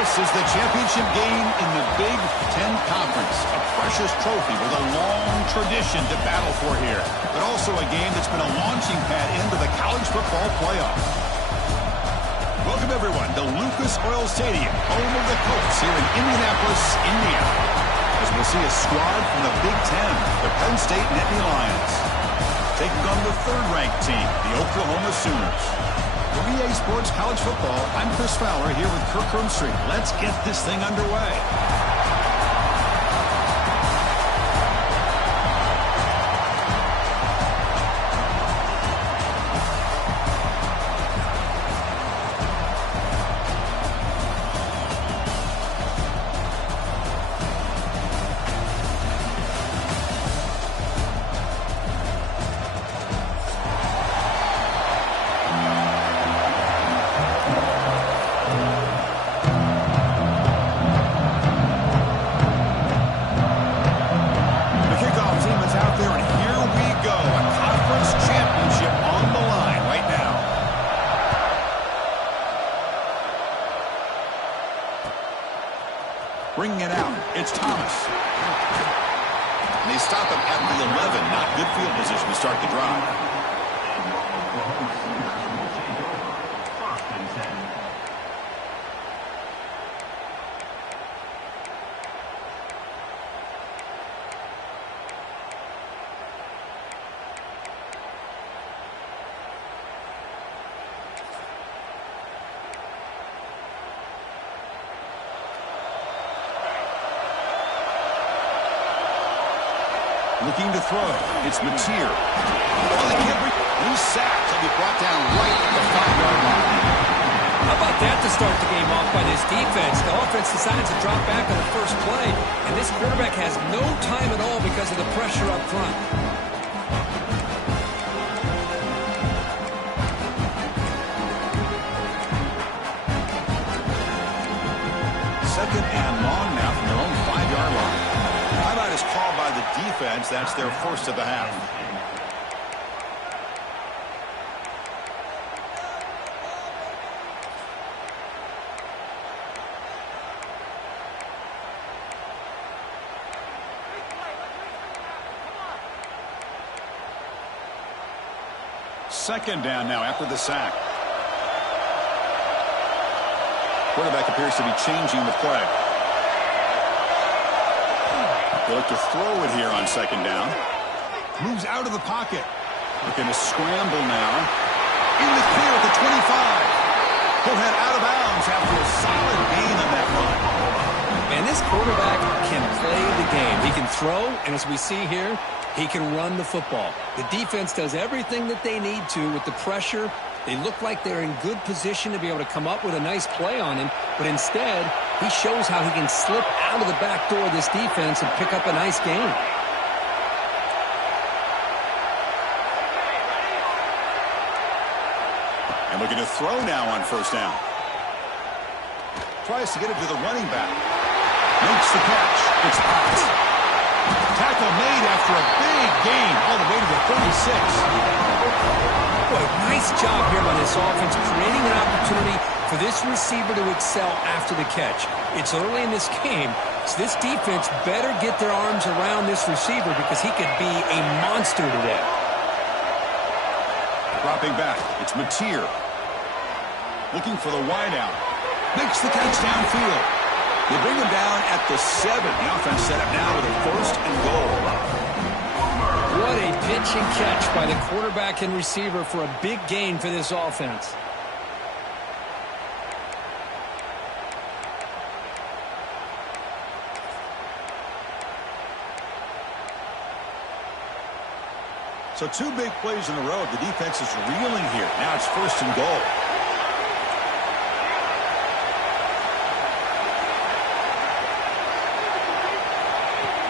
This is the championship game in the Big Ten Conference. A precious trophy with a long tradition to battle for here. But also a game that's been a launching pad into the college football playoff. Welcome, everyone, to Lucas Oil Stadium, home of the Colts here in Indianapolis, Indiana. As we'll see a squad from the Big Ten, the Penn State Nittany Lions, taking on the third-ranked team, the Oklahoma Sooners. For EA Sports College Football, I'm Chris Fowler here with Kirk Hermstreet. Let's get this thing underway. Bringing it out, it's Thomas. And they stop him at the 11. Not good field position to start the drive. Looking to throw. It's Mateer. Oh, they can't bring. He's sacked. He'll be brought down right at the 5-yard line. How about that to start the game off by this defense? The offense decides to drop back on the first play, and this quarterback has no time at all because of the pressure up front. Second and long now from their own 5-yard line. Timeout is called by the defense. That's their first of the half. Second down now after the sack. Quarterback appears to be changing the play. They look to throw it here on second down. Moves out of the pocket. Looking to scramble now. In the clear at the 25. He'll head out of bounds after a solid gain on that run. Man, this quarterback can play the game. He can throw, and as we see here, he can run the football. The defense does everything that they need to with the pressure. They look like they're in good position to be able to come up with a nice play on him, but instead, he shows how he can slip out of the back door of this defense and pick up a nice gain. And looking to throw now on first down. Tries to get it to the running back. Makes the catch. It's out. Tackle made after a big gain all the way to the 36. Boy, nice job here by this offense, creating an opportunity for this receiver to excel after the catch. It's early in this game, so this defense better get their arms around this receiver because he could be a monster today. Dropping back, it's Mateer. Looking for the wideout. Makes the catch downfield. They bring him down at the 7. The offense set up now with a first and goal. What a pitch and catch by the quarterback and receiver for a big gain for this offense. So 2 big plays in a row. The defense is reeling here. Now it's first and goal.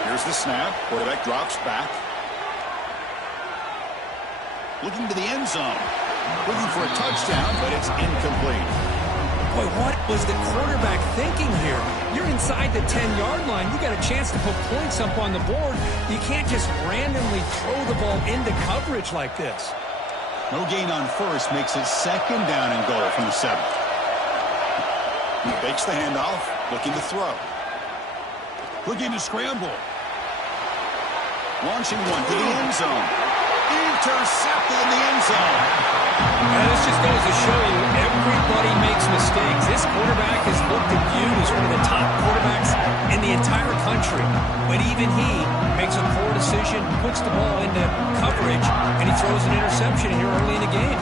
Here's the snap. Quarterback drops back. Looking to the end zone. Looking for a touchdown, but it's incomplete. Boy, what was the quarterback thinking here? You're inside the 10-yard line. You got a chance to put points up on the board. You can't just randomly throw the ball into coverage like this. No gain on first makes it second down and goal from the 7. He fakes the handoff, looking to throw. Looking to scramble. Launching one to the end zone. Intercepted in the end zone. Now, this just goes to show you everybody makes mistakes. This quarterback is looked and viewed as one of the top quarterbacks in the entire country. But even he makes a poor decision, puts the ball into coverage, and he throws an interception here early in the game.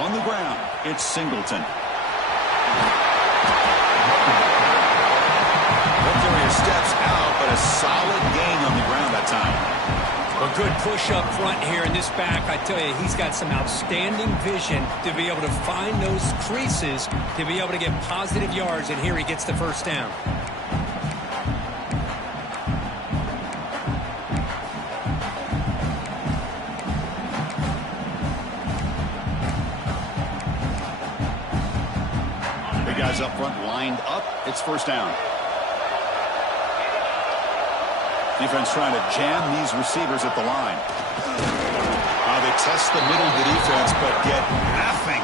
On the ground, it's Singleton. Steps out, but a solid gain on the ground that time. A good push up front here in this back. I tell you, he's got some outstanding vision to be able to find those creases, to be able to get positive yards, and here he gets the first down. The guys up front lined up. It's first down. Defense trying to jam these receivers at the line. They test the middle of the defense, but get nothing.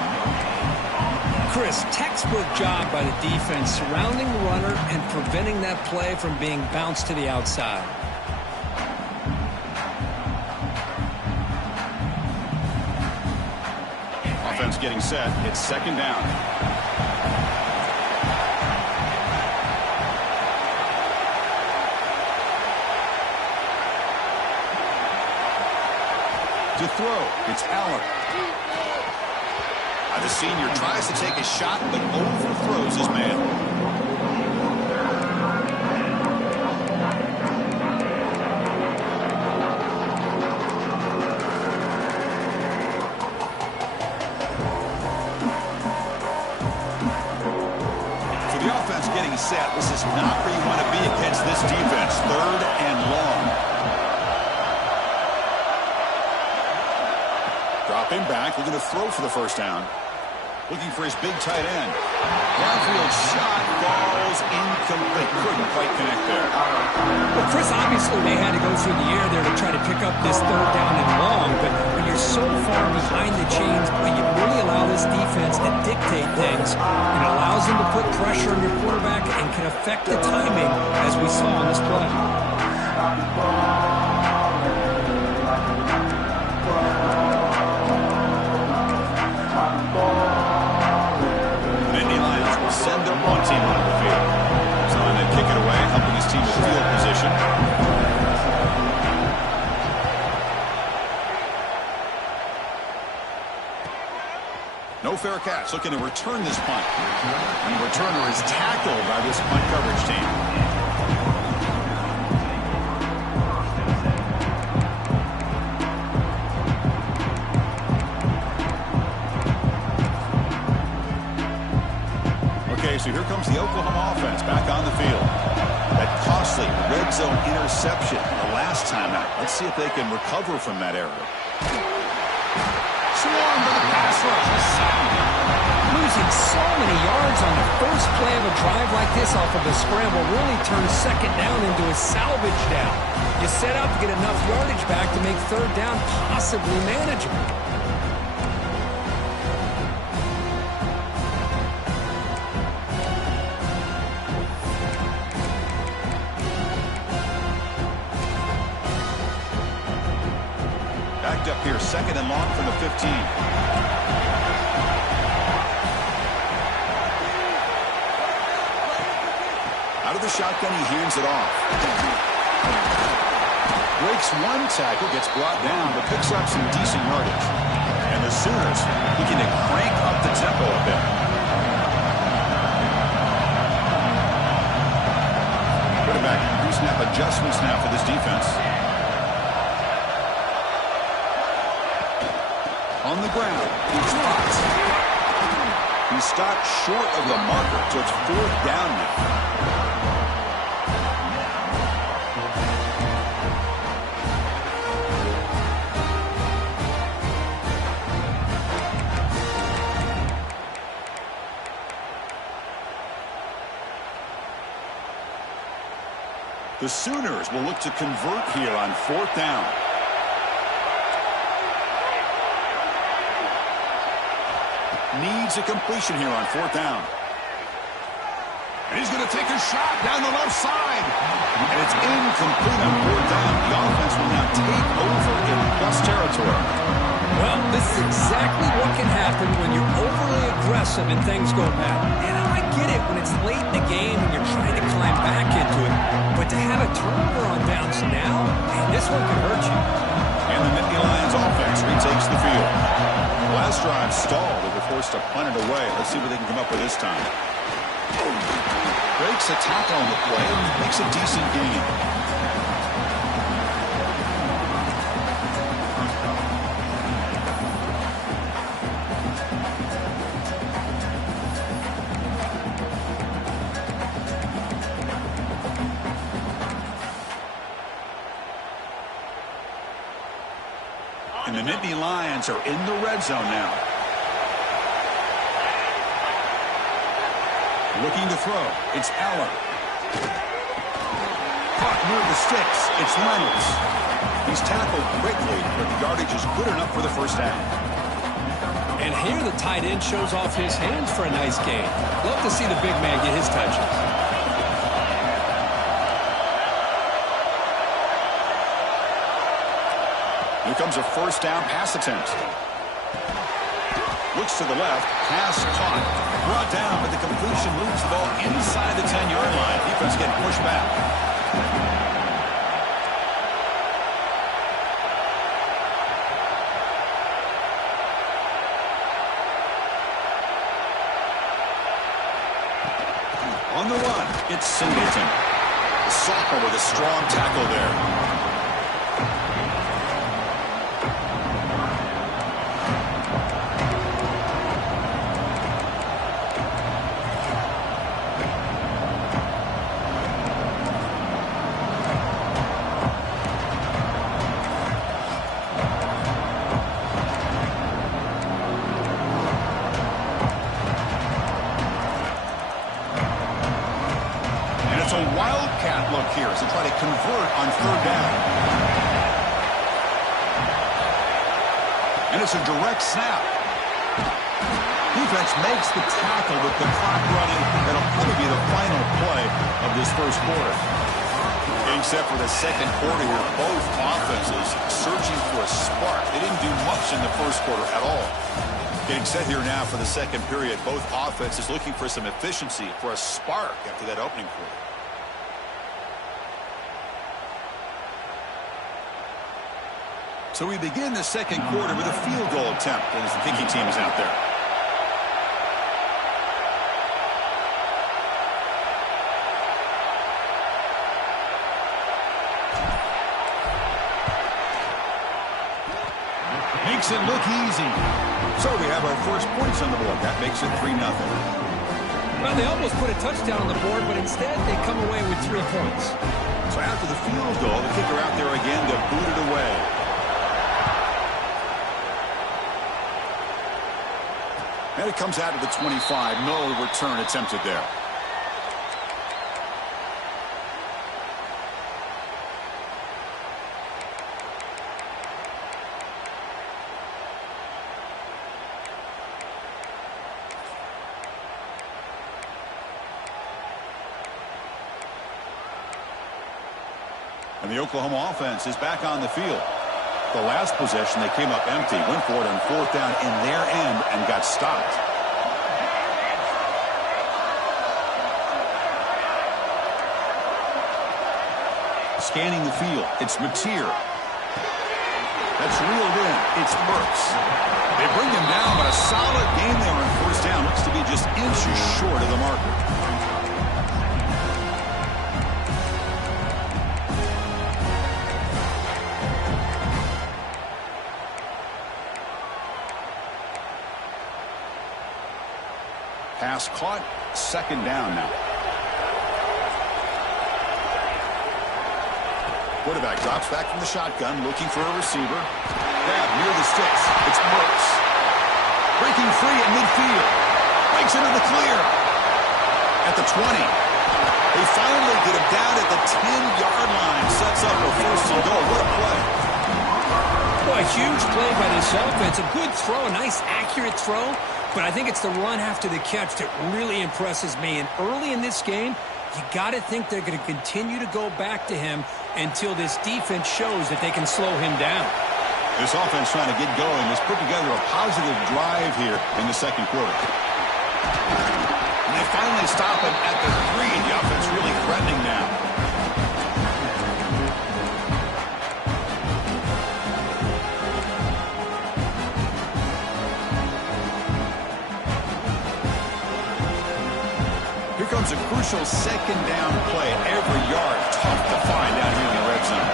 Chris, textbook job by the defense surrounding the runner and preventing that play from being bounced to the outside. Offense getting set. It's second down. To throw, it's Allen. The senior tries to take a shot, but overthrows his man. For the offense getting set, this is not where you want to be against this defense. Third and long. Dropping back, looking to throw for the first down. Looking for his big tight end. Downfield shot falls incomplete. Couldn't quite connect there. Well, Chris, obviously they had to go through the air there to try to pick up this third down and long, but when you're so far behind the chains, you really allow this defense to dictate things. It allows them to put pressure on your quarterback and can affect the timing, as we saw on this play. Send their one team on the field. Trying to kick it away, helping his team with field position. No fair catch. Looking to return this punt. And the returner is tackled by this punt coverage team. So here comes the Oklahoma offense back on the field. That costly red zone interception the last time out. Let's see if they can recover from that error. Swarm to the pass rush. Losing so many yards on the first play of a drive like this off of a scramble really turns second down into a salvage down. You set out to get enough yardage back to make third down possibly manageable. Up here, second and long from the 15. Out of the shotgun, he hands it off. Breaks one tackle, gets brought down, but picks up some decent yardage. And the Sooners begin to crank up the tempo a bit. Quarterback pre-snap adjustments now for this defense. On the ground, he's dropped. He stopped short of the marker, so it's fourth down now. The Sooners will look to convert here on 4th down. Needs a completion here on 4th down. And he's going to take a shot down the left side. And it's incomplete on 4th down. The offense will now take over in plus territory. Well, this is exactly what can happen when you're overly aggressive and things go bad. And I get it when it's late in the game and you're trying to climb back into it. But to have a turnover on downs now, man, this one can hurt you. And the Nittany Lions offense retakes the field. Last drive stalled. They were forced to punt it away. Let's see what they can come up with this time. Breaks a tackle on the play and makes a decent gain. And the Nittany Lions are in the red zone now. Looking to throw. It's Allen. Caught near the sticks. It's Reynolds. He's tackled quickly, but the yardage is good enough for the first down. And here the tight end shows off his hands for a nice gain. Love to see the big man get his touches. Here comes a first down pass attempt. Looks to the left. Pass caught. Brought down, but the completion moves the ball inside the 10-yard line. Defense getting pushed back. On the run, it's Singleton. The sophomore with a strong tackle there. It's a wildcat look here as they try to convert on 3rd down. And it's a direct snap. Defense makes the tackle with the clock running. That'll probably be the final play of this first quarter. Getting set for the second quarter here, both offenses searching for a spark. They didn't do much in the first quarter at all. Getting set here now for the second period. Both offenses looking for some efficiency, for a spark after that opening quarter. So we begin the second quarter with a field goal attempt as the kicking team is out there. Makes it look easy. So we have our first points on the board. That makes it 3-0. Well, they almost put a touchdown on the board, but instead they come away with 3 points. So after the field goal, the kicker out there again to boot it away. And it comes out of the 25. No return attempted there. And the Oklahoma offense is back on the field. The last possession, they came up empty, went for it on 4th down in their end and got stopped. Scanning the field, it's Mateer. That's reeled in, it's Burks. They bring him down, but a solid game there on 1st down. Looks to be just inches short of the marker. Pass caught, 2nd down now. Quarterback drops back from the shotgun, looking for a receiver. Grab near the sticks. It's Burks. Breaking free at midfield. Breaks into the clear. At the 20. They finally get him down at the 10-yard line. Sets up a first and goal. What a play. Well, a huge play by this offense. A good throw, a nice, accurate throw. But I think it's the run after the catch that really impresses me. And early in this game, you got to think they're going to continue to go back to him until this defense shows that they can slow him down. This offense trying to get going has put together a positive drive here in the second quarter. And they finally stop him at the 3. The offense really threatening now. Here comes a crucial second down play. Every yard tough to find down here in the red zone.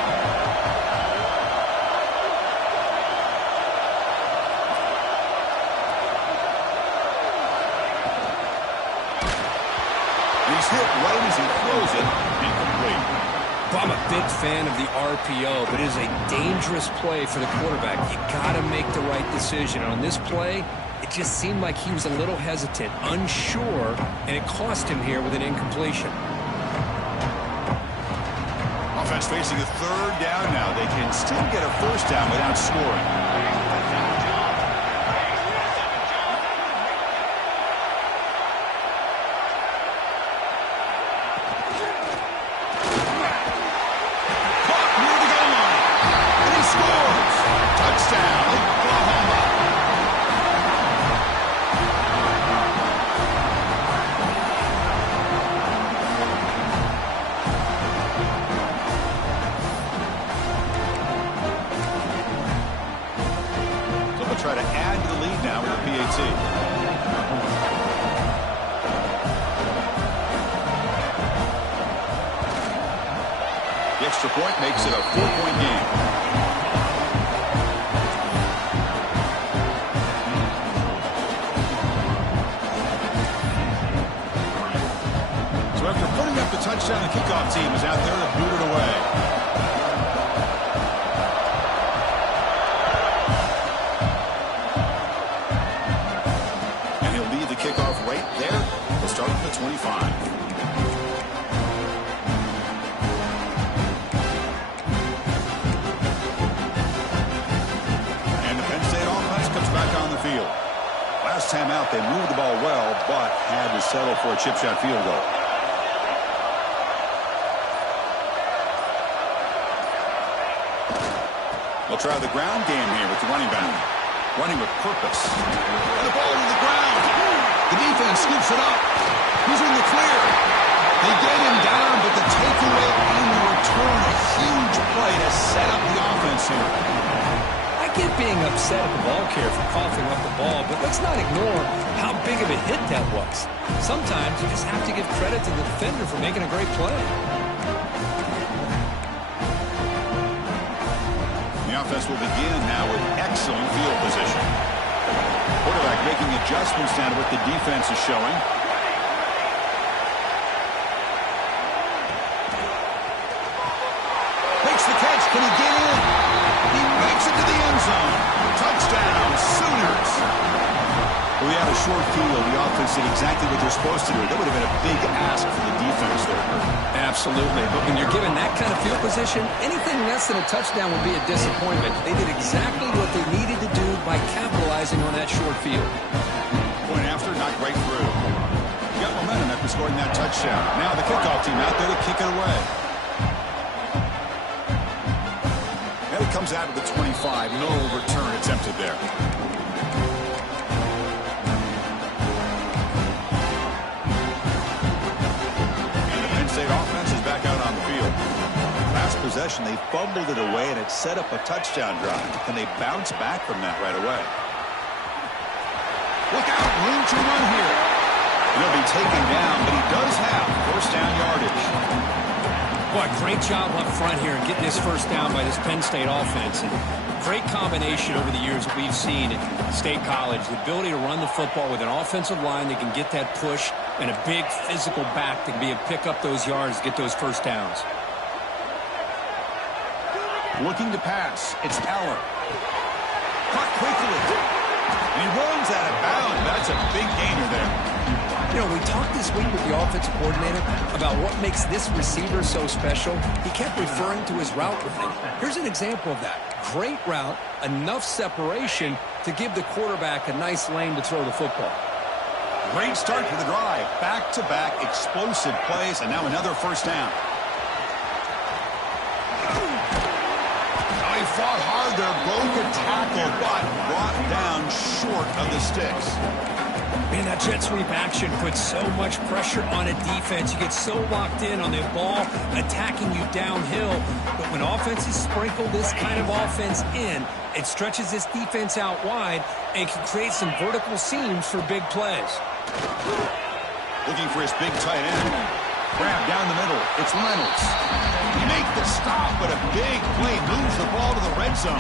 He's hit right as he throws it. Incomplete. Well, I'm a big fan of the RPO, but it is a dangerous play for the quarterback. You got to make the right decision. On this play, it just seemed like he was a little hesitant, unsure, and it cost him here with an incompletion. Offense facing a third down now. They can still get a first down without scoring. Try to add to the lead now with a PAT. The extra point makes it a 4-point game. So after putting up the touchdown, the kickoff team is out there to boot it away. Kickoff right there. We'll start at the 25. And the Penn State offense comes back on the field. Last time out, they moved the ball well, but had to settle for a chip shot field goal. They'll try the ground game here with the running back. Running with purpose. And the ball to the ground. The defense scoops it up. He's in the clear. They get him down, but the takeaway and the return, a huge play to set up the offense here. I get being upset at the ball carrier for coughing up the ball, but let's not ignore how big of a hit that was. Sometimes you just have to give credit to the defender for making a great play. The offense will begin now with excellent field position. Quarterback making adjustments now to what the defense is showing. Makes the catch. Can he get in? He makes it to the end zone. Touchdown, Sooners. Well, we had a short field. The offense did exactly what they're supposed to do. That would have been a big ask for the defense there. Absolutely. But when you're given that kind of field position, anything less than a touchdown would be a disappointment. They did exactly what they needed to do by capitalizing on that short field. Point after, not right through. You got momentum after scoring that touchdown. Now the kickoff team out there to kick it away. And it comes out of the 25. No return attempted there. State offense is back out on the field. Last possession, they fumbled it away, and it set up a touchdown drive. Can they bounce back from that right away? Look out, room to run here. He'll be taken down, but he does have first down yardage. Boy, great job up front here in getting this first down by this Penn State offense. And great combination over the years that we've seen at State College. The ability to run the football with an offensive line that can get that push and a big physical back that can be able to pick up those yards, get those first downs. Looking to pass. It's Allen. Caught quickly. And he runs out of bounds. That's a big gainer there. You know, we talked this week with the offensive coordinator about what makes this receiver so special. He kept referring to his route running. Here's an example of that. Great route, enough separation to give the quarterback a nice lane to throw the football. Great start to the drive. Back-to-back explosive plays, and now another first down. He fought hard there, broke a tackle, but brought down short of the sticks. Man, that jet sweep action puts so much pressure on a defense. You get so locked in on the ball attacking you downhill. But when offenses sprinkle this kind of offense in, it stretches this defense out wide and can create some vertical seams for big plays. Looking for his big tight end. Grab down the middle. It's Reynolds. He makes the stop, but a big play moves the ball to the red zone.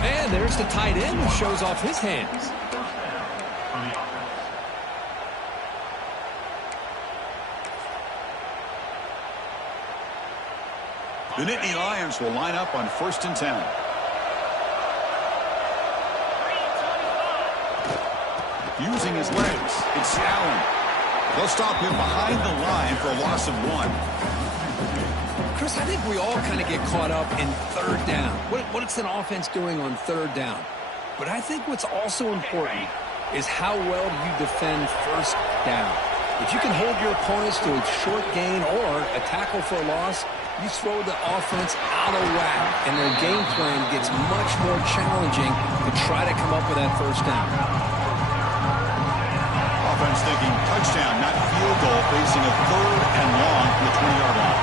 And there's the tight end who shows off his hands. The Nittany Lions will line up on 1st and 10. Using his legs, it's Allen. They'll stop him behind the line for a loss of 1. Chris, I think we all kind of get caught up in third down. What's an offense doing on third down? But I think what's also important is how well you defend first down. If you can hold your opponents to a short gain or a tackle for a loss, you throw the offense out of whack, and their game plan gets much more challenging to try to come up with that first down. Offense thinking touchdown, not field goal, facing a 3rd and long from the 20-yard line.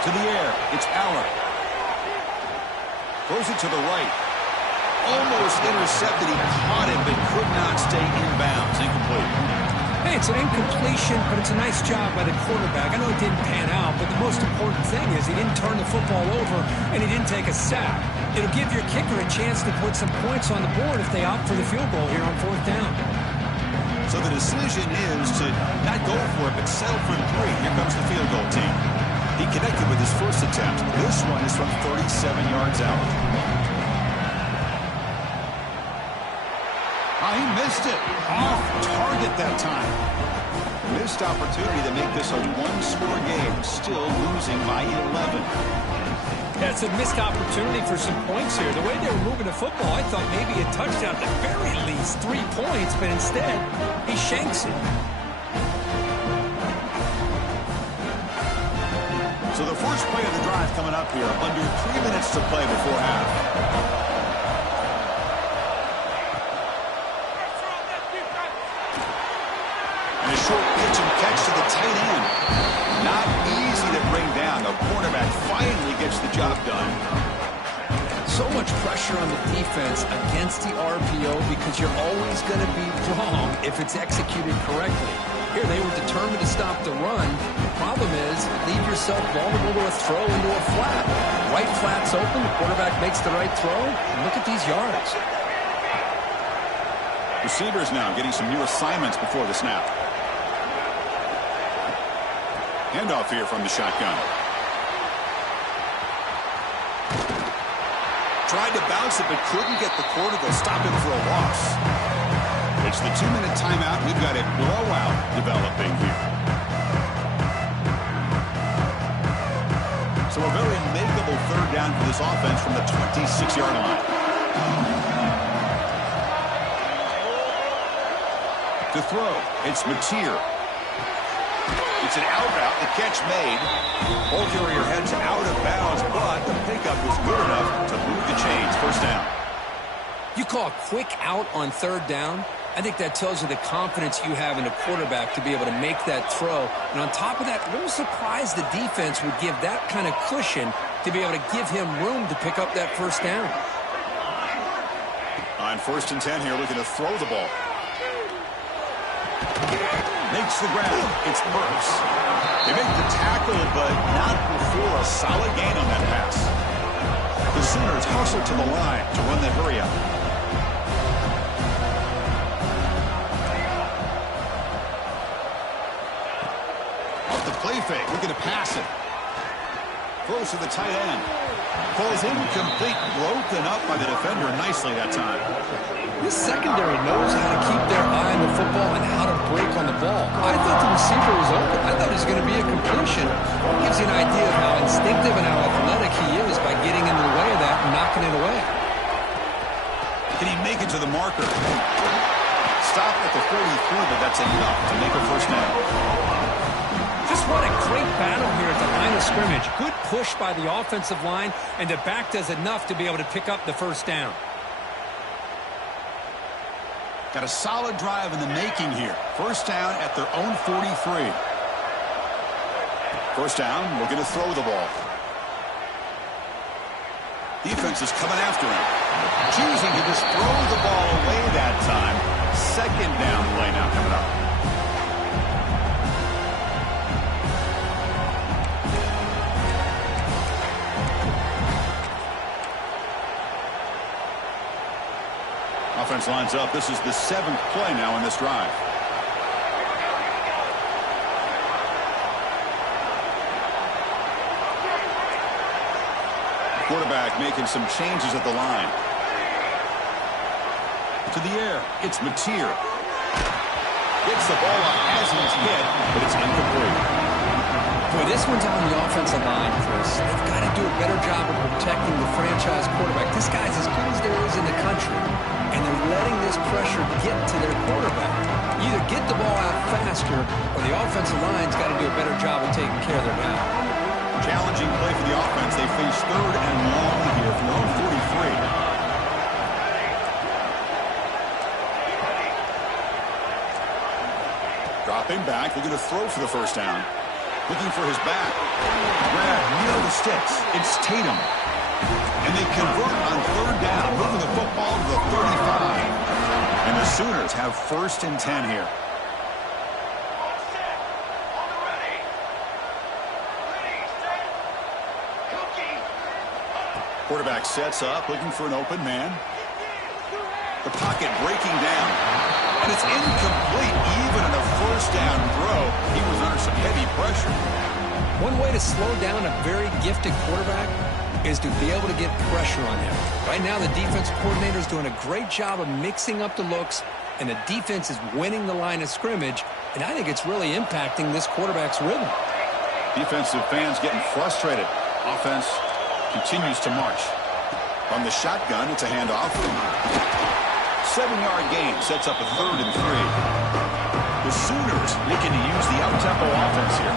To the air, it's Allen. Throws it to the right. Almost intercepted. He caught it, but could not stay inbounds. Incomplete. Hey, it's an incompletion, but it's a nice job by the quarterback. I know it didn't pan out, but the most important thing is he didn't turn the football over and he didn't take a sack. It'll give your kicker a chance to put some points on the board if they opt for the field goal here on 4th down. So the decision is to not go for it, but settle for 3. Here comes the field goal team. He connected with his first attempt. This one is from 37 yards out. He missed it. Off target that time. Missed opportunity to make this a 1-score game. Still losing by 11. Yeah, it's a missed opportunity for some points here. The way they were moving the football, I thought maybe a touchdown, at the very least 3 points, but instead, he shanks it. So the first play of the drive coming up here. Under 3 minutes to play before half. And a short pitch and catch to the tight end. Not easy to bring down. The cornerback finally gets the job done. So much pressure on the defense against the RPO because you're always going to be wrong if it's executed correctly. Here, they were determined to stop the run. The problem is, leave yourself vulnerable to a throw into a flat. Right flat's open, the quarterback makes the right throw, and look at these yards. Receivers now getting some new assignments before the snap. Handoff here from the shotgun. Tried to bounce it, but couldn't get the corner. They'll stop him for a loss. It's the 2-minute timeout. We've got a blowout developing here. So a very makeable third down for this offense from the 26-yard line. To throw, it's Mateer. It's an out route, the catch made. Ball carrier heads out of bounds, but the pickup was good enough to move the chains. First down. You call a quick out on third down? I think that tells you the confidence you have in the quarterback to be able to make that throw. And on top of that, a little surprised the defense would give that kind of cushion to be able to give him room to pick up that first down. On 1st and 10 here, looking to throw the ball. Makes the ground. It's Burks. They make the tackle, but not before a solid gain on that pass. The Sooners hustle to the line to run the hurry up. Off the play fake, looking to pass it. Throws to the tight end. Falls incomplete, broken up by the defender nicely that time. This secondary knows how to keep their eye on the football and how to break on the ball. I thought the receiver was open. I thought it was going to be a completion. It gives you an idea of how instinctive and how athletic he is by getting into the way of that and knocking it away. Can he make it to the marker? Stop at the 43, but that's enough to make a first down. Just what a great battle here at the line of scrimmage. Good push by the offensive line, and the back does enough to be able to pick up the first down. Got a solid drive in the making here. First down at their own 43. First down, looking to throw the ball. Defense is coming after him. Choosing to just throw the ball away that time. Second down play now coming up. Offense lines up. This is the 7th play now in this drive. Quarterback making some changes at the line. To the air. It's Mateer. Gets the ball off as he's hit, but it's incomplete. Boy, this one's on the offensive line, Chris. They've got to do a better job of protecting the franchise quarterback. This guy's as good as there is in the country, and they're letting this pressure get to their quarterback. Either get the ball out faster, or the offensive line's got to do a better job of taking care of their man. Challenging play for the offense. They face 3rd and long here from their own 43. Dropping back, looking to throw for the first down. Looking for his back. Grab near the sticks. It's Tatum. And they convert on 3rd down, moving the football to the 35. And the Sooners have 1st and 10 here. Quarterback sets up, looking for an open man. The pocket breaking down. And it's incomplete. Even in a first down throw, he was under some heavy pressure. One way to slow down a very gifted quarterback is to be able to get pressure on him. Right now, the defense coordinator is doing a great job of mixing up the looks, and the defense is winning the line of scrimmage, and I think it's really impacting this quarterback's rhythm. Defensive fans getting frustrated. Offense continues to march. From the shotgun, it's a handoff. 7-yard gain sets up a 3rd and 3. The Sooners looking to use the up-tempo offense here.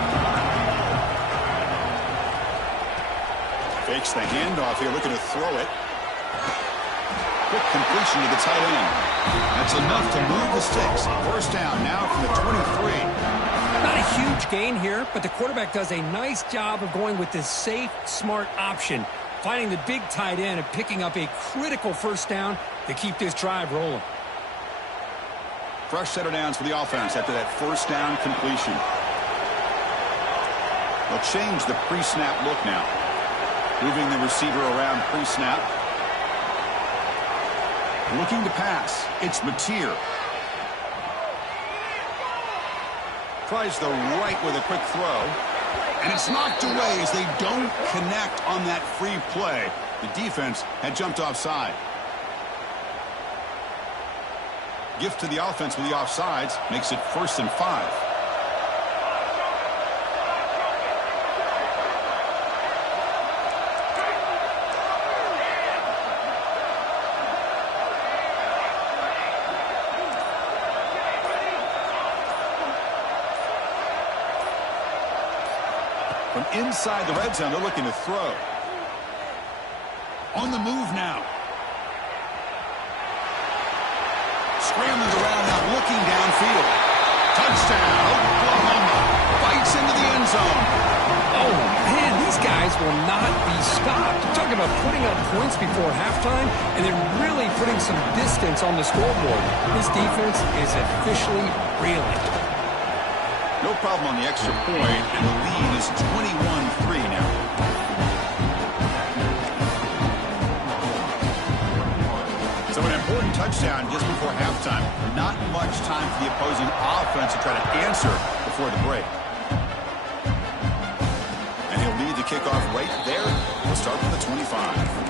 Fakes the handoff here, looking to throw it. Quick completion to the tight end. That's enough to move the sticks. First down now from the 23. Not a huge gain here, but the quarterback does a nice job of going with this safe, smart option, finding the big tight end and picking up a critical first down to keep this drive rolling. Fresh set of downs for the offense after that first down completion. They'll change the pre-snap look now. Moving the receiver around pre-snap. Looking to pass. It's Mateer. Tries the right with a quick throw. And it's knocked away as they don't connect on that free play. The defense had jumped offside. Gift to the offense with the offsides makes it 1st and 5. From inside the red zone, they're looking to throw. On the move now. Scrambling around now, looking downfield. Touchdown, Oklahoma. Bites into the end zone. Oh, man, these guys will not be stopped. I'm talking about putting up points before halftime and then really putting some distance on the scoreboard. This defense is officially reeling. No problem on the extra point, and the lead is 21-3 now. So an important touchdown just before halftime. Not much time for the opposing offense to try to answer before the break. And he'll lead the kickoff right there. We'll start from the 25.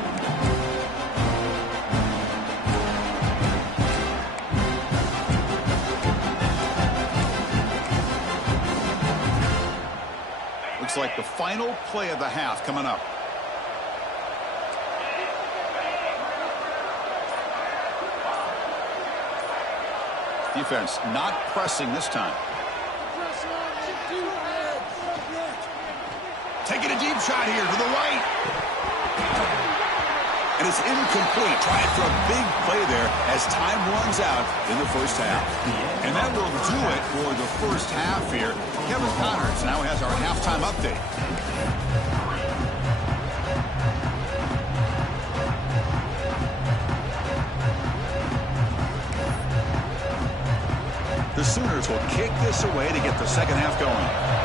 Looks like the final play of the half coming up. Defense not pressing this time. Taking a deep shot here to the right. And it's incomplete. Trying for a big play there as time runs out in the first half. And that will do it for the first half here. Kevin Connors now has our halftime update. The Sooners will kick this away to get the second half going.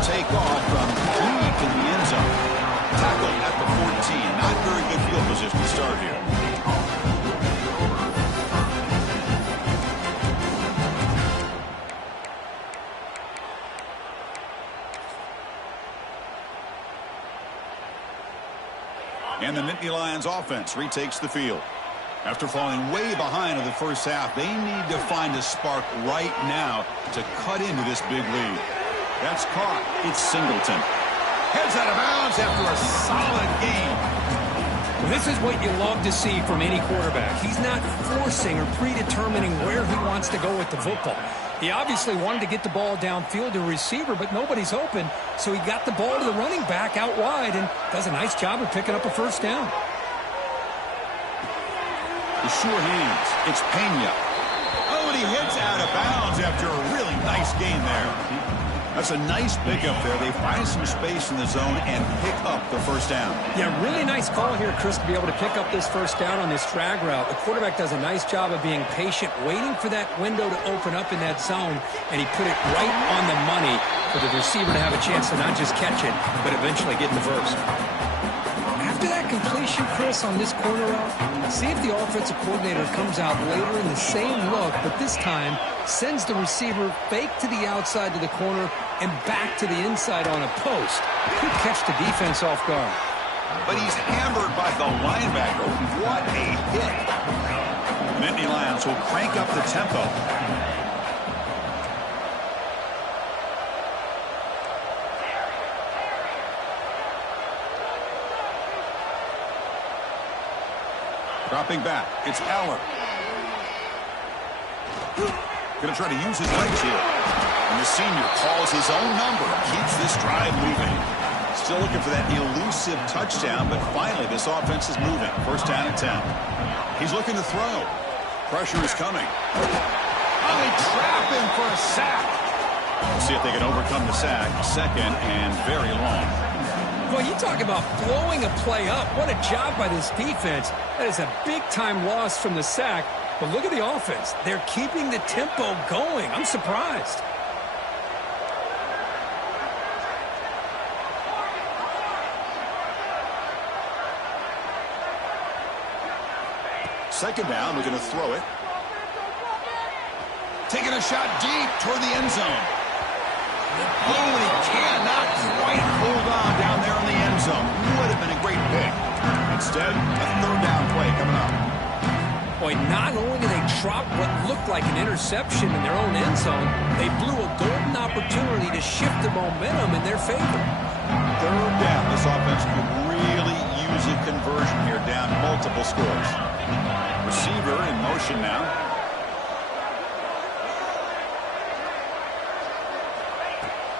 Take off from deep in the end zone. Tackled at the 14. Not very good field position to start here. And the Nittany Lions offense retakes the field. After falling way behind in the first half, they need to find a spark right now to cut into this big lead. That's caught. It's Singleton. Heads out of bounds after a solid game. Well, this is what you love to see from any quarterback. He's not forcing or predetermining where he wants to go with the football. He obviously wanted to get the ball downfield to a receiver, but nobody's open, so he got the ball to the running back out wide and does a nice job of picking up a first down. The sure hands. It's Pena. Oh, and he hits out of bounds after a really nice game there. That's a nice pickup there. They find some space in the zone and pick up the first down. Yeah, really nice call here, Chris, to be able to pick up this first down on this drag route. The quarterback does a nice job of being patient, waiting for that window to open up in that zone, and he put it right on the money for the receiver to have a chance to not just catch it, but eventually get the first. After that completion, Chris, on this corner route, see if the offensive coordinator comes out later in the same look, but this time sends the receiver fake to the outside to the corner and back to the inside on a post. Could catch the defense off guard. But he's hammered by the linebacker. What a hit. The Nittany Lions will crank up the tempo. Dropping back, it's Aller. Going to try to use his legs here. And the senior calls his own number, keeps this drive moving. Still looking for that elusive touchdown, but finally this offense is moving. First down and 10. He's looking to throw. Pressure is coming. Oh, they trap him for a sack. We'll see if they can overcome the sack. Second and very long. Well, you talk about blowing a play up. What a job by this defense. That is a big-time loss from the sack. But look at the offense. They're keeping the tempo going. I'm surprised. Second down, we're going to throw it. Taking a shot deep toward the end zone. Oh, and he cannot quite hold on down there in the end zone. Would have been a great pick. Instead, a third down play coming up. Boy, not only did they drop what looked like an interception in their own end zone, they blew a golden opportunity to shift the momentum in their favor. Third down. This offense could really use a conversion here, down multiple scores. Receiver in motion now.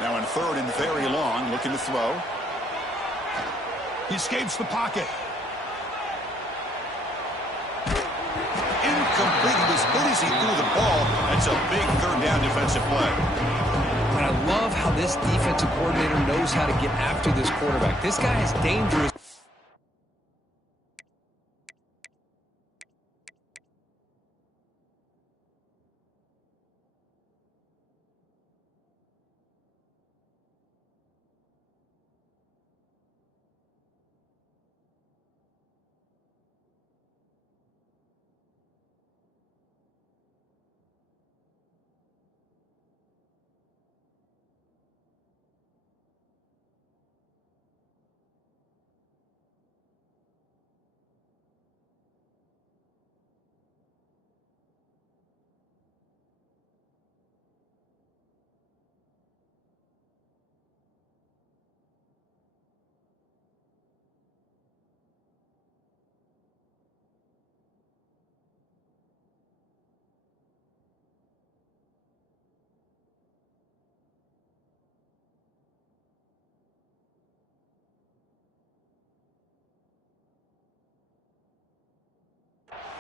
Now in third and very long, looking to throw. He escapes the pocket. Incomplete. As good as he threw the ball, that's a big third down defensive play. And I love how this defensive coordinator knows how to get after this quarterback. This guy is dangerous.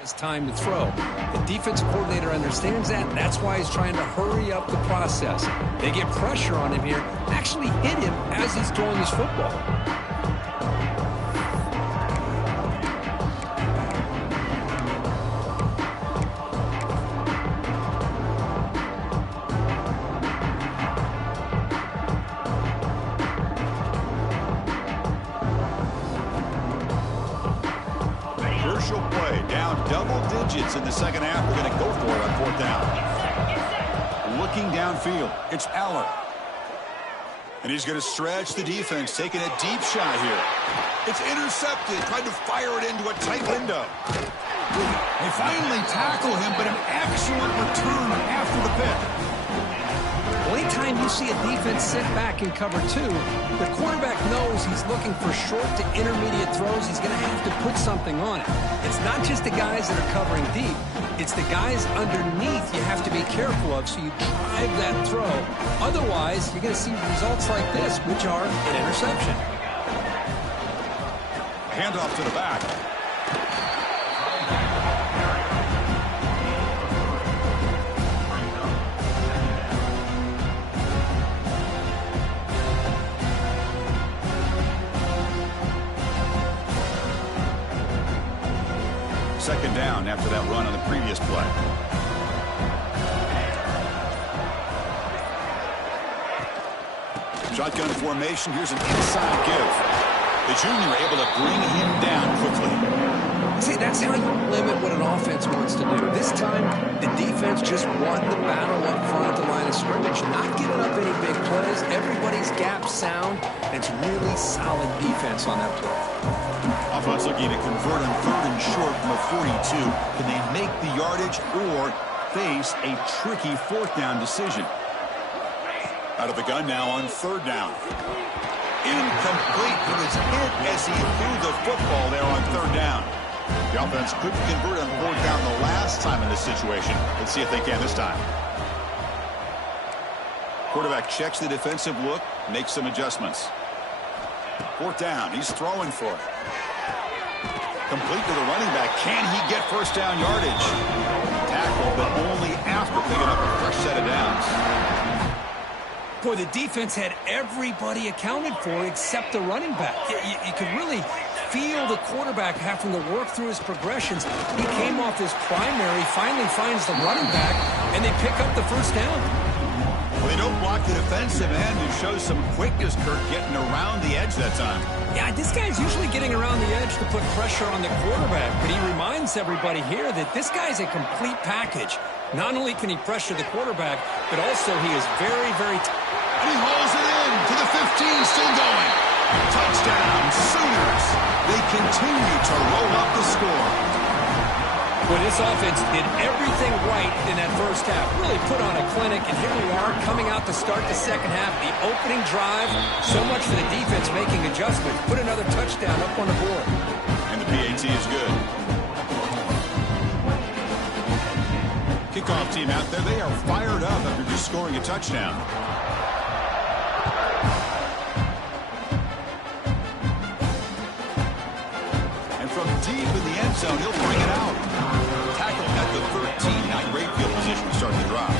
It's time to throw. The defensive coordinator understands that. That's why he's trying to hurry up the process. They get pressure on him here, actually hit him as he's throwing his football. Crucial play, down double digits in the second half. We're going to go for it on fourth down. Looking downfield, it's Aller. And he's going to stretch the defense, taking a deep shot here. It's intercepted, tried to fire it into a tight window. They finally tackle him, but an excellent return after the pick. Well, anytime you see a defense sit back in cover two, the quarterback knows he's looking for short to intermediate throws. He's going to have to put something on it. It's not just the guys that are covering deep. It's the guys underneath you have to be careful of, so you drive that throw. Otherwise, you're going to see results like this, which are an interception. Handoff to the back. Second down after that run on the previous play. Shotgun formation. Here's an inside give. The junior able to bring him down quickly. See, that's how you limit what an offense wants to do. This time, the defense just won the battle up front at the line of scrimmage, not giving up any big plays. Everybody's gap sound. It's really solid defense on that play. Offense looking to convert on third and short from a 42. Can they make the yardage or face a tricky fourth down decision? Out of the gun now on third down. Incomplete. He was hit as he threw the football there on third down. The offense couldn't convert on fourth down the last time in this situation. Let's see if they can this time. Quarterback checks the defensive look, makes some adjustments. Fourth down. He's throwing for it. Complete to the running back. Can he get first down yardage? Tackle, but only after picking up a fresh set of downs. Boy, the defense had everybody accounted for except the running back. You could really feel the quarterback having to work through his progressions. He came off his primary, finally finds the running back, and they pick up the first down. Well, they don't block the defensive end and show some quickness, Kirk, getting around the edge that time. Yeah, this guy's usually getting around the edge to put pressure on the quarterback, but he reminds everybody here that this guy's a complete package. Not only can he pressure the quarterback, but also he is very, very... And he hauls it in to the 15, still going. Touchdown, Sooners. They continue to roll up the score. Well, this offense did everything right in that first half. Really put on a clinic, and here we are coming out to start the second half. The opening drive, so much for the defense making adjustments. Put another touchdown up on the board. And the PAT is good. Kickoff team out there, they are fired up after just scoring a touchdown. And from deep in the end zone, he'll bring it out. Tackle at the 13, not great field position to start the drive.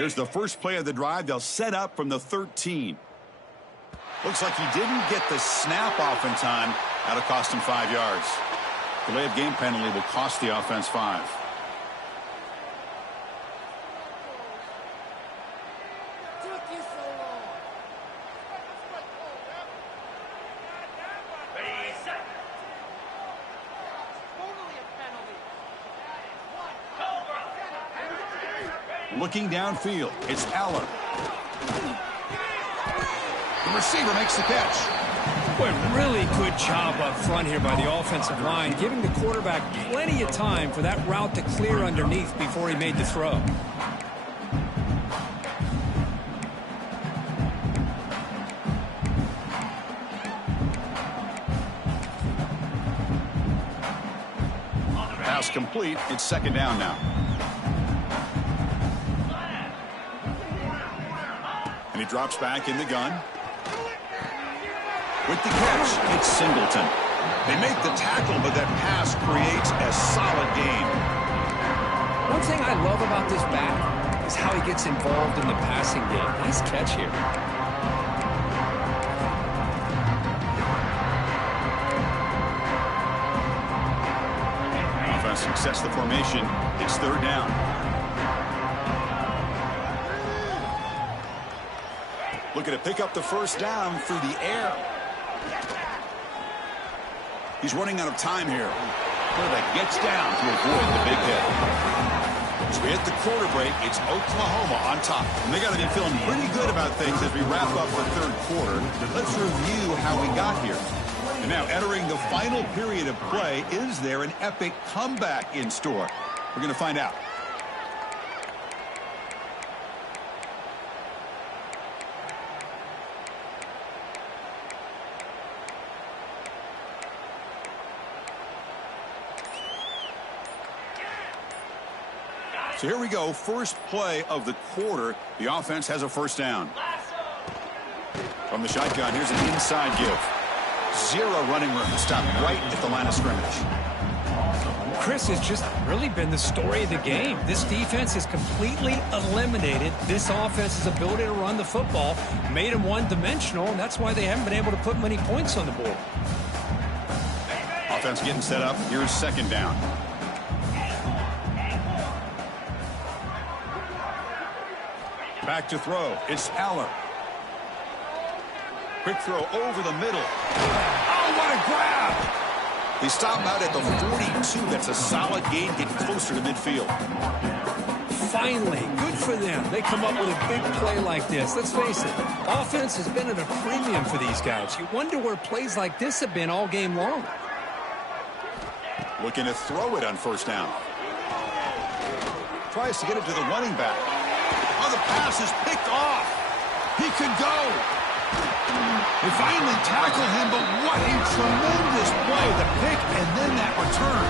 Here's the first play of the drive. They'll set up from the 13. Looks like he didn't get the snap off in time. That'll cost him 5 yards. Delay of game penalty will cost the offense 5. Looking downfield, it's Aller. The receiver makes the catch. Boy, really good job up front here by the offensive line, giving the quarterback plenty of time for that route to clear underneath before he made the throw. Pass complete. It's second down now. And he drops back in the gun. With the catch, it's Singleton. They make the tackle, but that pass creates a solid gain. One thing I love about this back is how he gets involved in the passing game. Nice catch here. Offense success the formation. It's third down. Looking to pick up the first down through the air. He's running out of time here. Quarterback gets down to avoid the big hit. So we hit the quarter break. It's Oklahoma on top. And they got to be feeling pretty good about things as we wrap up the third quarter. Let's review how we got here. And now entering the final period of play, is there an epic comeback in store? We're going to find out. So here we go, first play of the quarter. The offense has a first down. From the shotgun, here's an inside give. Zero running room. Stop right at the line of scrimmage. Chris has just really been the story of the game. This defense has completely eliminated this offense's ability to run the football, made them one-dimensional, and that's why they haven't been able to put many points on the board. Offense getting set up. Here's second down. Back to throw. It's Aller. Quick throw over the middle. Oh, what a grab! They stop out at the 42. That's a solid gain, getting closer to midfield. Finally, good for them. They come up with a big play like this. Let's face it, offense has been at a premium for these guys. You wonder where plays like this have been all game long. Looking to throw it on first down. Tries to get it to the running back. Oh, the pass is picked off. He could go. They finally tackle him, but what a tremendous play. The pick and then that return.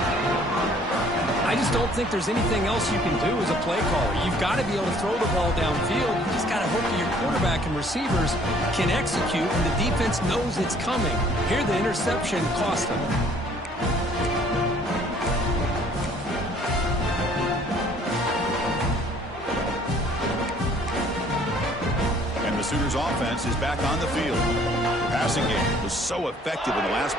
I just don't think there's anything else you can do as a play caller. You've got to be able to throw the ball downfield. You just got to hope that your quarterback and receivers can execute, and the defense knows it's coming. Here, the interception cost them. The Sooners offense is back on the field. The passing game was so effective in the last